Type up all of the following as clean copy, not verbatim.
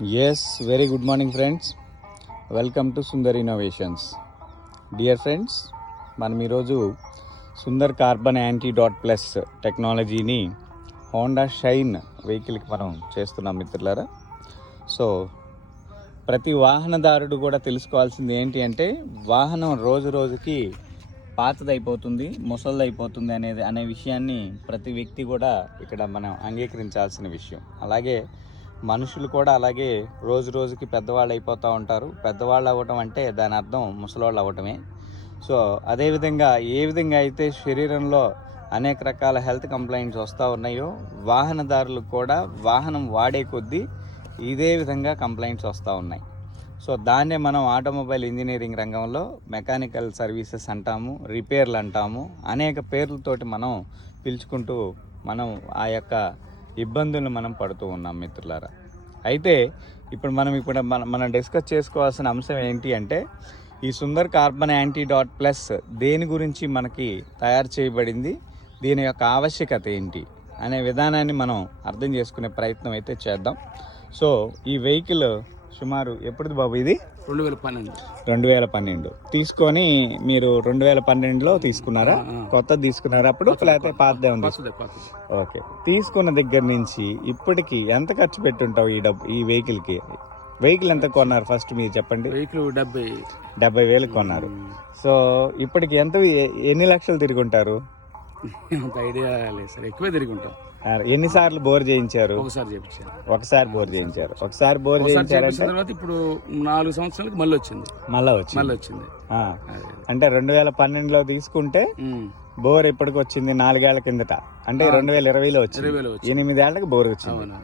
Yes, very good morning friends. Welcome to Sundar Innovations. Dear friends, మనం ఈరోజు Sundar carbon anti dot plus టెక్నాలజీని Honda shine వెహికల్కి మనం చేస్తున్నాం మిత్రులారా. సో ప్రతి వాహనదారుడు కూడా తెలుసుకోవాల్సింది ఏంటి అంటే వాహనం రోజు రోజుకి పాతదైపోతుంది, ముసలిదైపోతుంది అనే విషయాన్ని ప్రతి వ్యక్తి కూడా ఇక్కడ మనం అంగీకరించాల్సిన విషయం. అలాగే మనుషులు కూడా అలాగే రోజు రోజుకి పెద్దవాళ్ళు అయిపోతూ ఉంటారు. పెద్దవాళ్ళు అవ్వటం అంటే దాని అర్థం ముసలివాళ్ళు అవ్వటమే. సో అదేవిధంగా ఏ విధంగా అయితే శరీరంలో అనేక రకాల హెల్త్ కంప్లైంట్స్ వస్తూ ఉన్నాయో వాహనదారులు కూడా వాహనం వాడే కొద్దీ ఇదే విధంగా కంప్లైంట్స్ వస్తూ ఉన్నాయి. సో దాన్నే మనం ఆటోమొబైల్ ఇంజనీరింగ్ రంగంలో మెకానికల్ సర్వీసెస్ అంటాము, రిపేర్లు అంటాము, అనేక పేర్లతోటి మనం పిలుచుకుంటూ మనం ఆ యొక్క ఇబ్బందులను మనం పడుతూ ఉన్నాం మిత్రులారా. అయితే ఇప్పుడు మనం డిస్కస్ చేసుకోవాల్సిన అంశం ఏంటి అంటే ఈ Sundar carbon anti dot plus దేని గురించి మనకి తయారు చేయబడింది, దీని యొక్క ఆవశ్యకత ఏంటి అనే విధానాన్ని మనం అర్థం చేసుకునే ప్రయత్నం అయితే చేద్దాం. సో ఈ వెహికల్ సుమారు ఎప్పుడుది బాబు? ఇది 2012 తీసుకొని మీరు 2012లో తీసుకున్నారా? కొత్తది తీసుకున్నారా అప్పుడు, లేకపోతే పాతదే ఉంది? ఓకే. తీసుకున్న దగ్గర నుంచి ఇప్పటికి ఎంత ఖర్చు పెట్టుంటావు ఈ వెహికల్ ఎంత కొన్నారు ఫస్ట్ మీరు చెప్పండి? వెహికల్ 70,000 కొన్నారు. సో ఇప్పటికి ఎన్ని లక్షలు తిరిగి ఉంటారు? ఐడియా లేదు సార్, ఎక్కువే తిరిగి ఉంటాం. ఎన్నిసార్లు బోర్ చేయించారు? ఒకసారి బోర్ చేయించారు. ఒకసారి బోర్ చేయించారంటే తర్వాత ఇప్పుడు 4 సంవత్సరాలకి మళ్ళీ వచ్చింది. అంటే 2012లో తీసుకుంటే బోర్ ఎప్పటికి వచ్చింది? 4 ఏళ్ల కిందట, అంటే 2020లో వచ్చింది. 8 ఏళ్ళకి బోర్ వచ్చింది.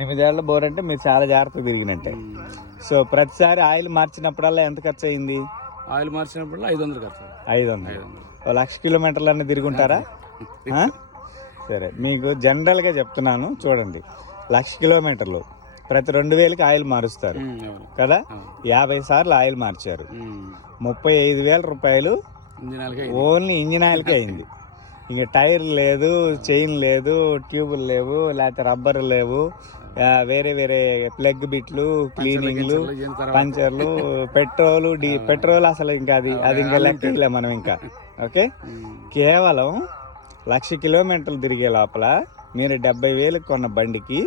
8 ఏళ్ల బోర్ అంటే మీరు చాలా జాగ్రత్తగా తిరిగినట్టే. సో ప్రతిసారి ఆయిల్ మార్చినప్పుడల్లా ఎంత ఖర్చు అయింది? ఆయిల్ మార్చినప్పుడల్లా 500 ఖర్చు. 500. 1,00,000 కిలోమీటర్లు అన్నీ తిరుగుంటారా? సరే, మీకు జనరల్గా చెప్తున్నాను చూడండి. 1,00,000 కిలోమీటర్లు ప్రతి 2,000కి ఆయిల్ మారుస్తారు కదా. 50 సార్లు ఆయిల్ మార్చారు. 35,000 రూపాయలు ఓన్లీ ఇంజిన్ ఆయిల్కే అయింది. ఇంకా టైర్ లేదు, చైన్ లేదు, ట్యూబులు లేవు, లేకపోతే రబ్బర్ లేవు, వేరే వేరే ప్లగ్ బిట్లు, క్లీనింగ్లు, పంచర్లు, పెట్రోల్ అసలు ఇంకా అది ఇంకా లెక్క మనం ఇంకా. ఓకే, కేవలం 1,00,000 కిలోమీటర్లు తిరిగే లోపల మీరు 70,000 కొన్న బండికి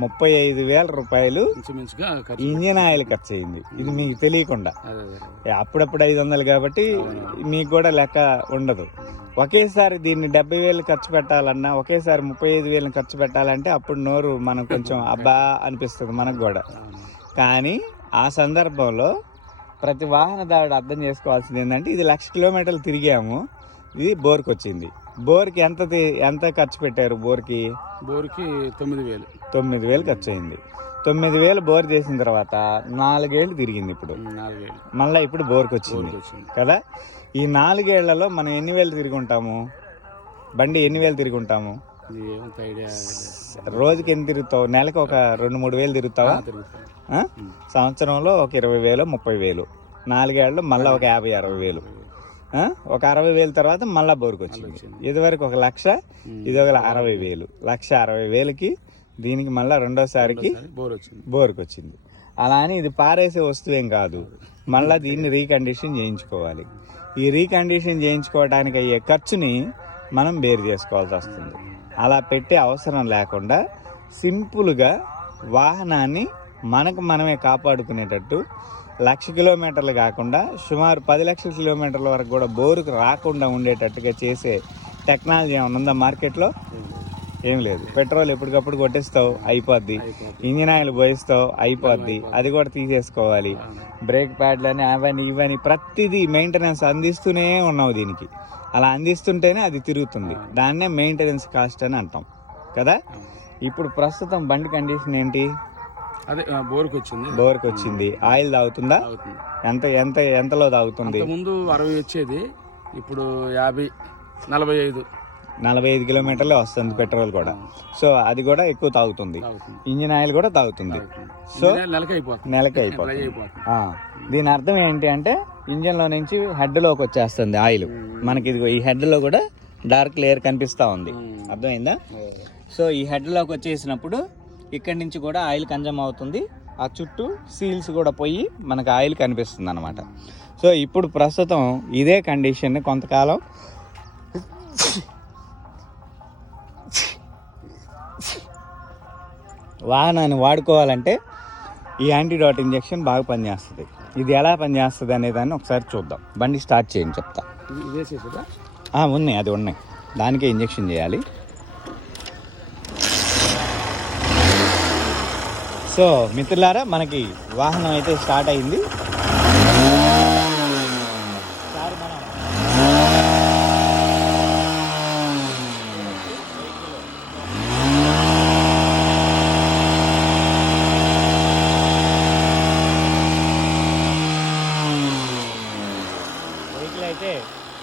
35,000 రూపాయలు ఇంజిన్ ఆయిల్ ఖర్చు అయింది. ఇది మీకు తెలియకుండా. అప్పుడప్పుడు 500 కాబట్టి మీకు కూడా లెక్క ఉండదు. ఒకేసారి దీన్ని 70,000 ఖర్చు పెట్టాలన్నా, ఒకేసారి 35,000 ఖర్చు పెట్టాలంటే అప్పుడు నోరు మనం కొంచెం అబ్బా అనిపిస్తుంది మనకు కూడా. కానీ ఆ సందర్భంలో ప్రతి వాహనదారుడు అర్థం చేసుకోవాల్సింది ఏంటంటే ఇది 1,00,000 కిలోమీటర్లు తిరిగాము, ఇది బోర్కి వచ్చింది. బోర్కి ఎంత ఖర్చు పెట్టారు? బోర్కి 9,000 ఖర్చు అయింది. 9,000 బోర్ చేసిన తర్వాత 4 ఏళ్ళు తిరిగింది. ఇప్పుడు బోర్కి వచ్చింది కదా. ఈ 4 ఏళ్లలో మనం ఎన్ని వేలు తిరిగి ఉంటాము? బండి ఎన్ని వేలు తిరిగి ఉంటాము? రోజుకి ఎన్ని తిరుగుతావు? నెలకు ఒక 2-3 వేలు తిరుగుతావా? సంవత్సరంలో ఒక 20,000, 30,000. 4 ఏళ్ళలో మళ్ళీ ఒక 50-60 వేలు. ఒక 60,000 తర్వాత మళ్ళీ బోర్కి వచ్చింది. ఇదివరకు ఒక 1,00,000, ఇది ఒక 60,000. 1,60,000కి దీనికి మళ్ళీ రెండోసారికి బోర్కి వచ్చింది. అలా అని ఇది పారేసే వస్తువేం కాదు, మళ్ళీ దీన్ని రీకండిషన్ చేయించుకోవాలి. ఈ రీకండిషన్ చేయించుకోవడానికి అయ్యే ఖర్చుని మనం బేర్ చేసుకోవాల్సి వస్తుంది. అలా పెట్టే అవసరం లేకుండా సింపుల్గా వాహనాన్ని మనమే కాపాడుకునేటట్టు 1,00,000 కిలోమీటర్లు కాకుండా సుమారు 10,00,000 కిలోమీటర్ల వరకు కూడా బోరుకు రాకుండా ఉండేటట్టుగా చేసే టెక్నాలజీ ఏమైనా ఉందా మార్కెట్లో? ఏం లేదు. పెట్రోల్ ఎప్పటికప్పుడు కొట్టేస్తావు, అయిపోద్ది. ఇంజిన్ ఆయిల్ పోయిస్తావు, అయిపోద్ది. అది కూడా తీసేసుకోవాలి. బ్రేక్ ప్యాడ్లని అవన్నీ ఇవన్నీ ప్రతిదీ మెయింటెనెన్స్ అందిస్తూనే ఉన్నావు దీనికి. అలా అందిస్తుంటేనే అది తిరుగుతుంది. దాన్నే మెయింటెనెన్స్ కాస్ట్ అని అంటాం కదా. ఇప్పుడు ప్రస్తుతం బండి కండిషన్ ఏంటి? అదే బోర్కి వచ్చింది. ఆయిల్ తాగుతుందా? ఎంతలో తాగుతుంది? ముందు 60 వచ్చేది, ఇప్పుడు 45 కిలోమీటర్లే వస్తుంది పెట్రోల్ కూడా. సో అది కూడా ఎక్కువ తాగుతుంది. ఇంజిన్ ఆయిల్ కూడా తాగుతుంది. సో నెలకి అయిపోతుంది. దీని అర్థం ఏంటి అంటే ఇంజిన్ లో నుంచి హెడ్ లోకి వచ్చేస్తుంది ఆయిల్. మనకి ఇది ఈ హెడ్ లో కూడా డార్క్ లేయర్ కనిపిస్తా ఉంది. అర్థమైందా? సో ఈ హెడ్ లోకి వచ్చేసినప్పుడు ఇక్కడి నుంచి కూడా ఆయిల్ కన్జమ్ అవుతుంది. ఆ చుట్టూ సీల్స్ కూడా పోయి మనకు ఆయిల్ కనిపిస్తుంది అనమాట. సో ఇప్పుడు ప్రస్తుతం ఇదే కండిషన్ కొంతకాలం వాహనాన్ని వాడుకోవాలంటే ఈ యాంటీడాట్ ఇంజెక్షన్ బాగా పనిచేస్తుంది. ఇది ఎలా పనిచేస్తుంది అనేదాన్ని ఒకసారి చూద్దాం. బండి స్టార్ట్ చేయండి చెప్తా. ఉన్నాయి, అది ఉన్నాయి, దానికే ఇంజెక్షన్ చేయాలి. సో మిత్రులారా, మనకి వాహనం అయితే స్టార్ట్ అయింది. వెహికల్ అయితే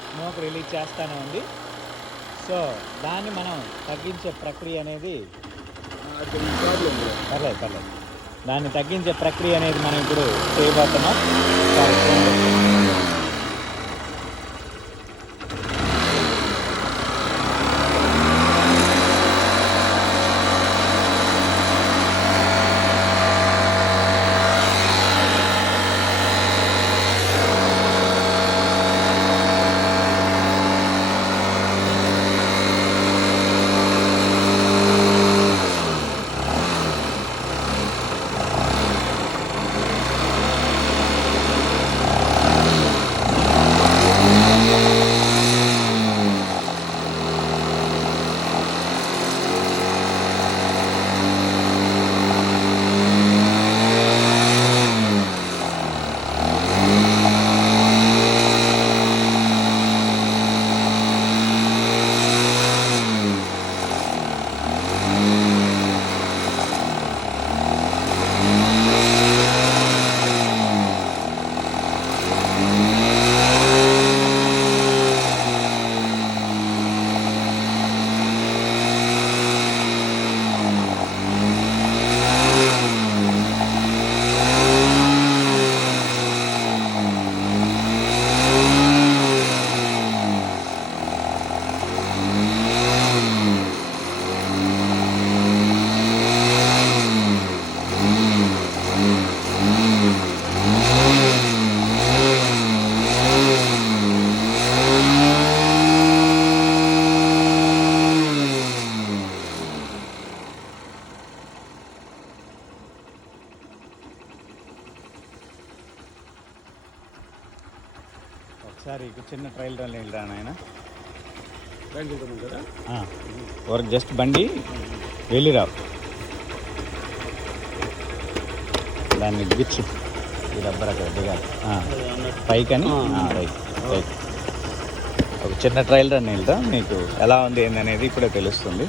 స్మోక్ రిలీజ్ చేస్తూనే ఉంది. సో దాన్ని మనం తగ్గించే ప్రక్రియ అనేది పర్లేదు దాన్ని తగ్గించే ప్రక్రియ అనేది మనం ఇప్పుడు చేయబోతున్నాం. ఒకసారి చిన్న ట్రయల్ రన్ వెళ్ళరా నాయన. వరకు జస్ట్ బండి వెళ్ళిరావు, దాన్ని గిచ్చు ఈ రబ్బర్ అక్కడ దిగాలి పైకని. Right right. ఒక చిన్న ట్రయల్ రన్ వెళ్తా, మీకు ఎలా ఉంది ఏందనేది ఇప్పుడే తెలుస్తుంది.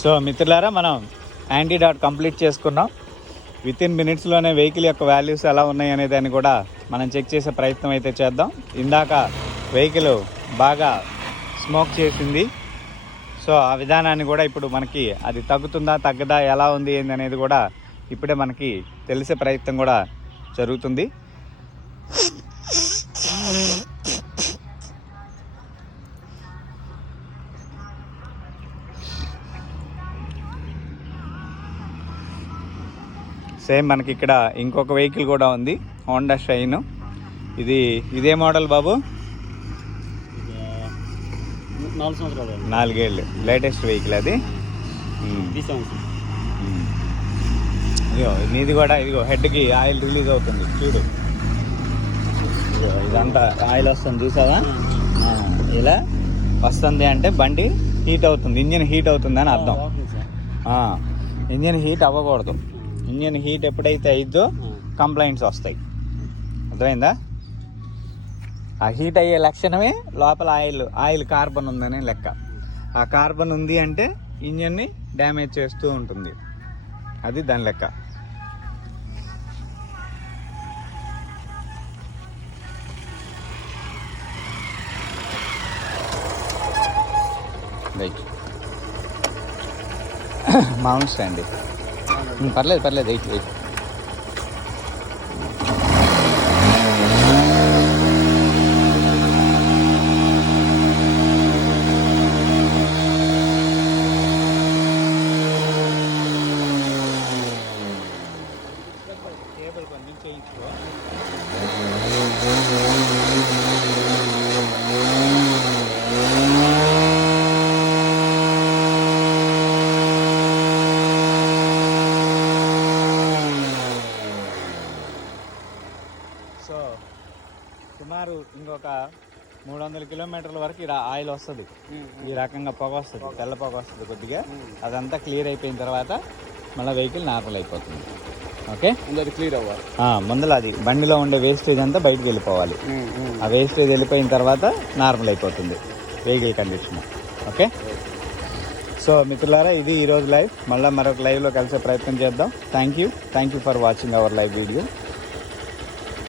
సో మిత్రులారా, మనం యాంటీడాట్ కంప్లీట్ చేసుకున్నాం. వితిన్ మినిట్స్లోనే వెహికల్ యొక్క వాల్యూస్ ఎలా ఉన్నాయి అనే దాన్ని కూడా మనం చెక్ చేసే ప్రయత్నం అయితే చేద్దాం. ఇందాక వెహికల్ బాగా స్మోక్ చేసింది. సో ఆ విధానాన్ని కూడా ఇప్పుడు మనకి అది తగ్గుతుందా తగ్గదా ఎలా ఉంది ఏంది అనేది కూడా ఇప్పుడే మనకి తెలిసే ప్రయత్నం కూడా జరుగుతుంది. సేమ్ మనకి ఇక్కడ ఇంకొక వెహికల్ కూడా ఉంది, హోండా షైన్. ఇదే మోడల్ బాబు, 4 ఏళ్ళు లేటెస్ట్ వెహికల్ అది. ఇదిగో నీది కూడా, ఇదిగో హెడ్కి ఆయిల్ రిలీజ్ అవుతుంది చూడు. ఇదంతా ఆయిల్ వస్తుంది చూసావా, ఇలా వస్తుంది అంటే బండి హీట్ అవుతుంది, ఇంజిన్ హీట్ అవుతుంది అని అర్థం. ఇంజిన్ హీట్ అవ్వకూడదు. ఇంజిన్ హీట్ ఎప్పుడైతే అయిద్దో కంప్లైంట్స్ వస్తాయి, అర్థమైందా? ఆ హీట్ అయ్యే లక్షణమే లోపల ఆయిల్ కార్బన్ ఉందనే లెక్క. ఆ కార్బన్ ఉంది అంటే ఇంజిన్ని డ్యామేజ్ చేస్తూ ఉంటుంది, అది దాని లెక్క. రైట్, మౌంట్స్ అండి, పర్లేదు వెయిట్. ఇంకొక 300 కిలోమీటర్ల వరకు ఆయిల్ వస్తుంది, ఈ రకంగా పొగ వస్తుంది, తెల్ల పొగ వస్తుంది కొద్దిగా. అదంతా క్లియర్ అయిపోయిన తర్వాత మళ్ళీ వెహికల్ నార్మల్ అయిపోతుంది. ఓకే, అది క్లియర్ అవ్వాలి. ముందర అది బండిలో ఉండే వేస్టేజ్ అంతా బయటకు వెళ్ళిపోవాలి. ఆ వేస్టేజ్ వెళ్ళిపోయిన తర్వాత నార్మల్ అయిపోతుంది వెహికల్ కండిషన్. ఓకే, సో మిత్రులారా, ఇది ఈరోజు లైవ్. మళ్ళీ మరొక లైవ్లో కలిసే ప్రయత్నం చేద్దాం. Thank you for watching our live video.